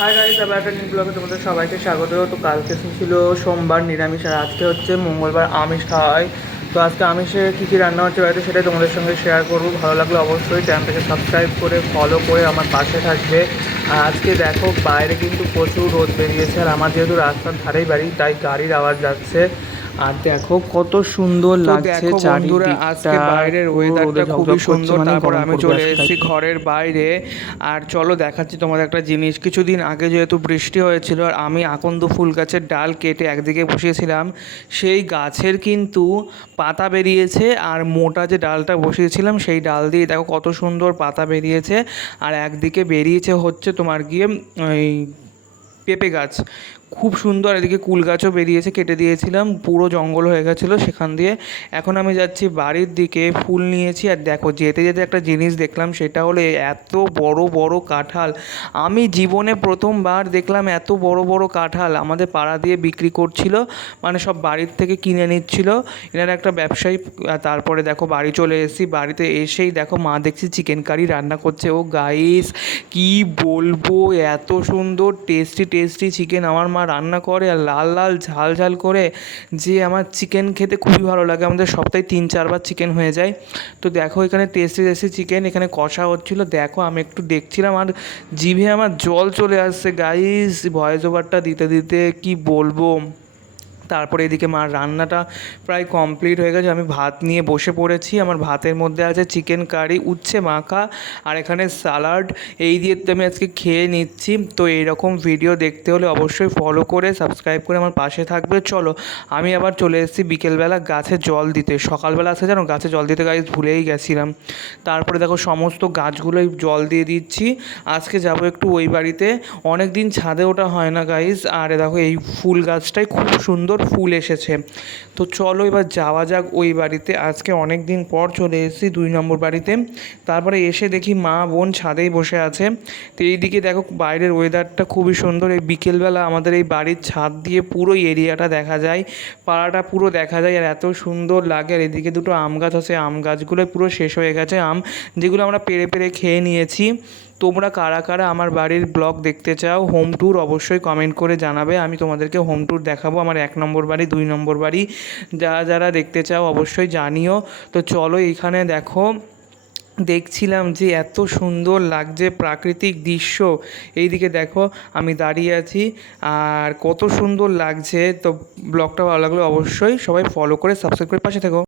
Hi guys, আবার একটা new ব্লগে তোমাদের সবাইকে স্বাগত। তো কালকে ছিল সোমবার নিরামিষ, আর আজকে হচ্ছে মঙ্গলবার আমিষ খাওয়া হয়। তো আজকে আমিষে কী কী রান্না হচ্ছে বাড়িতে সেটাই তোমাদের সঙ্গে শেয়ার করবো। ভালো লাগলে অবশ্যই চ্যানেলটাকে সাবস্ক্রাইব করে ফলো করে আমার পাশে থাকবে। আর আজকে দেখো বাইরে কিন্তু প্রচুর রোদ বেরিয়েছে, আর আমার যেহেতু রাস্তার ধারেই বাড়ি তাই গাড়ির আওয়াজ যাচ্ছে। আর দেখো কত সুন্দর লাগছে বন্ধুরা, চারিদিকটা, আজকে বাইরের পুরো রোদে ওয়েদারটা খুবই ঝকঝক করছে, সুন্দর। মানে তারপর গরম আমি পড়বে চলে আজকে তাই। এসেছি ঘরের বাইরে। আর চলো দেখাচ্ছি তোমাদের একটা জিনিস। কিছুদিন আগে যেহেতু বৃষ্টি হয়েছিল, আর আমি আকন্দ ফুল গাছের ডাল কেটে একদিকে বসিয়েছিলাম, সেই গাছের কিন্তু পাতা বেরিয়েছে। আর মোটা যে ডালটা বসিয়েছিলাম সেই ডাল দিয়ে দেখো কত সুন্দর পাতা বেরিয়েছে। আর একদিকে বেরিয়েছে হচ্ছে তোমার গিয়ে ওই পেঁপে গাছ, খুব সুন্দর। এদিকে কুল গাছও বেরিয়েছে, কেটে দিয়েছিলাম, পুরো জঙ্গল হয়ে গেছিলো সেখান দিয়ে। এখন আমি যাচ্ছি বাড়ির দিকে, ফুল নিয়েছি। আর দেখো যেতে যেতে একটা জিনিস দেখলাম, সেটা হলো এত বড় বড় কাঁঠাল। আমি জীবনে প্রথমবার দেখলাম এত বড় বড় কাঁঠাল আমাদের পাড়া দিয়ে বিক্রি করছিল, মানে সব বাড়ির থেকে কিনে নিচ্ছিল এনারা, একটা ব্যবসায়ী। তারপরে দেখো বাড়ি চলে এসেছি, বাড়িতে এসেই দেখো মা দেখছি চিকেন কারি রান্না করছে। ও গাইস, কি বলবো, এত সুন্দর টেস্টি টেস্টি চিকেন আমার মা রান্না করে, আর লাল লাল ঝাল ঝাল করে। যে আমার চিকেন খেতে খুবই ভালো লাগে, আমাদের সপ্তাহে 3-4 বার চিকেন হয়ে যায়। তো দেখো এখানে টেস্টি টেস্টি চিকেন এখানে কষা হচ্ছিলো। দেখো আমি একটু দেখছিলাম, আর জিভে আমার জল চলে আসছে গাইস ভয়েস ওভারটা দিতে দিতে, কি বলবো। তারপরে এদিকে মার রান্নাটা প্রায় কমপ্লিট হয়ে গেছে, আমি ভাত নিয়ে বসে পড়েছি। আমার ভাতের মধ্যে আছে চিকেন কারি, উচ্ছে মাখা, আর এখানে স্যালাড। এই দিয়ে তো আমি আজকে খেয়ে নিচ্ছি। তো এইরকম ভিডিও দেখতে হলে অবশ্যই ফলো করে সাবস্ক্রাইব করে আমার পাশে থাকবে। চলো, আমি আবার চলে এসেছি বিকেলবেলা গাছে জল দিতে। সকালবেলা আসে জানো গাছে জল দিতে গাইস ভুলেই গেছিলাম। তারপরে দেখো সমস্ত গাছগুলোই জল দিয়ে দিচ্ছি। আজকে যাব একটু ওই বাড়িতে, অনেক দিন ছাদে ওঠা হয় না গাইস। আর দেখো এই ফুল গাছটাই খুব সুন্দর ফুল এসেছে। তো চলো এবার যাওয়া যাক ওই বাড়িতে। আজকে অনেক দিন পর চলে এসেছি 2 নম্বর বাড়িতে। তারপরে এসে দেখি মা বোন ছাদেই বসে আছে। তো এইদিকে দেখো বাইরের ওয়েদারটা খুবই সুন্দর। এই বিকেলবেলা আমাদের এই বাড়ির ছাদ দিয়ে পুরো এরিয়াটা দেখা যায়, পাড়াটা পুরো দেখা যায়, আর এত সুন্দর লাগে। আর এদিকে দুটো আম গাছ আছে, আম গাছগুলো পুরো শেষ হয়ে গেছে আম, যেগুলো আমরা পেড়ে পেড়ে খেয়ে নিয়েছি। তোমরা কারা কারা আমার বাড়ির ব্লগ দেখতে চাও, হোম ট্যুর, অবশ্যই কমেন্ট করে জানাবে। আমি তোমাদেরকে হোম ট্যুর দেখাবো আমার 1 নম্বর বাড়ি, 2 নম্বর বাড়ি। যারা যারা দেখতে চাও অবশ্যই জানিও। তো চলো এইখানে দেখো দেখছিলাম যে এত সুন্দর লাগছে প্রাকৃতিক দৃশ্য। এইদিকে দেখো আমি দাঁড়িয়ে আছি, আর কত সুন্দর লাগছে। তো ব্লগটা ভালো লাগলে অবশ্যই সবাই ফলো করে সাবস্ক্রাইব করে পাশে থেকো।